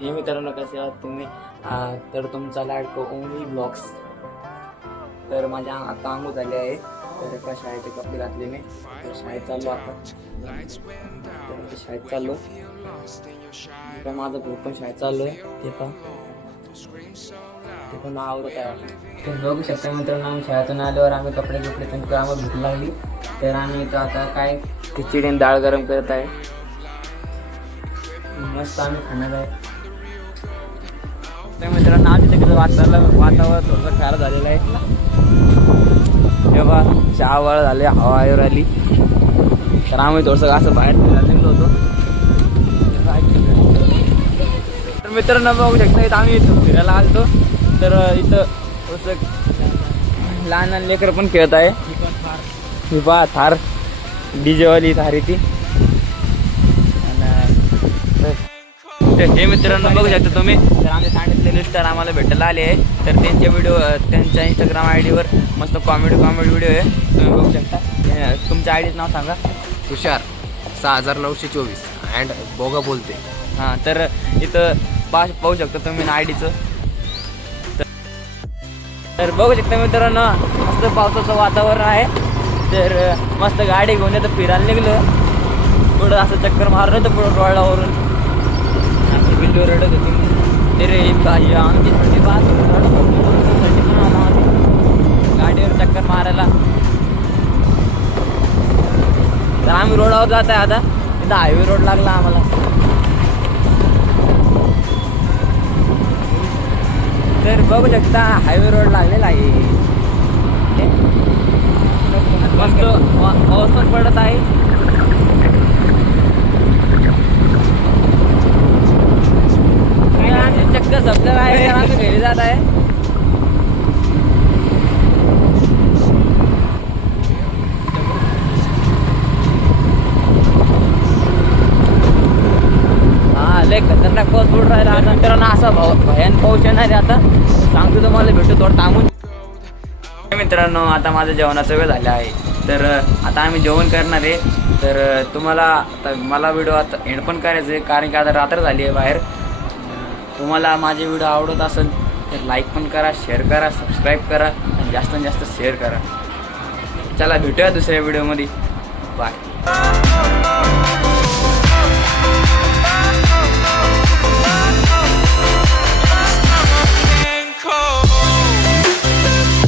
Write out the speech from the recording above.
हे मित्रांनो कसे आहात तुम्ही? तर तुमचा लाडको ओमवी ब्लॉग्स. तर माझ्या आता आंघोळ झाली आहे. तर एका शाळेचे कपडे घातले मी. तर शाळेत चाललो आता. तर शाळेत चाललो. पण माझा भाऊ पण शाळेत चाललो आहे. ते पण आवडत आहे. तर बघू शकता मित्रांनो, आम्ही शाळेतून आल्यावर आम्ही कपडे त्यांची आम्हाला भूक लागली. तर आम्ही इथं आता काय खिचडी आणि डाळ गरम करत आहे. मस्त आम्ही खाणार आहे. तर मित्रांनो, आमच्या तिकडे वातावरण थोडंसं खार झालेलं आहे. तेव्हा चहावळ झाले, हवा आली. तर आम्ही थोडंसं असं बाहेर फिरायला निघलो होतो. तर मित्रांनो बघू शकता, इथं आम्ही फिरायला आलतो. तर इथं थोडंसं लहान लेकरं पण खेळत आहे. ही पहा थार, डीजेवाली थार आहे ती. तर हे मित्रांनो बघू शकता तुम्ही. तर आमचे सांगितलेले स्टार आम्हाला भेटायला आले आहे. तर त्यांच्या व्हिडिओ त्यांच्या इंस्टाग्राम आय डीवर मस्त कॉमेडी व्हिडिओ आहे, तुम्ही बघू शकता. तुमच्या आय डीचं नाव सांगा. तुषार 6924 अँड बोगा बोलते. हां, तर इथं पाहू शकता तुम्ही आय डीचं. तर बघू शकता मित्रांनो, मस्त पावसाचं वातावरण आहे. तर मस्त गाडी घेऊन येतं फिरायला निघलं. पुढं असं चक्कर मारलं होतं पुढं रोडावरून. आमची बिल्डू रडत होती. ते रे आमची थंडी गाडीवर चक्कर मारायला. तर आम्ही रोडावर जात आहे आता. तिथं हायवे रोड लागला आम्हाला. तर बघू शकता हायवे रोड लागलेला आहे. मस्त पाऊस पण पडत आहे. चक्कर संपलेला आहे. आम्ही घरी जात आहे. हा, लय खतरनाक पाऊस पडून राहिला. नंतर ना असा भयान पाऊस येणार आहे. आता सांगतो तुम्हाला, भेटू थोडं थांबून. मित्रांनो, आता माझं जेवणाचा वेळ झाला आहे. तर आता आम्ही जेवण करणार आहे. तर तुम्हाला आता मला व्हिडिओ आता एंड पण करायचं आहे, कारण की आता रात्र झाली आहे बाहेर. तुम्हाला माझे व्हिडिओ आवडत असेल तर लाईक पण करा, शेअर करा, सबस्क्राईब करा आणि जास्तीत जास्त शेअर करा. चला भेटूया दुसऱ्या व्हिडिओमध्ये. बाय.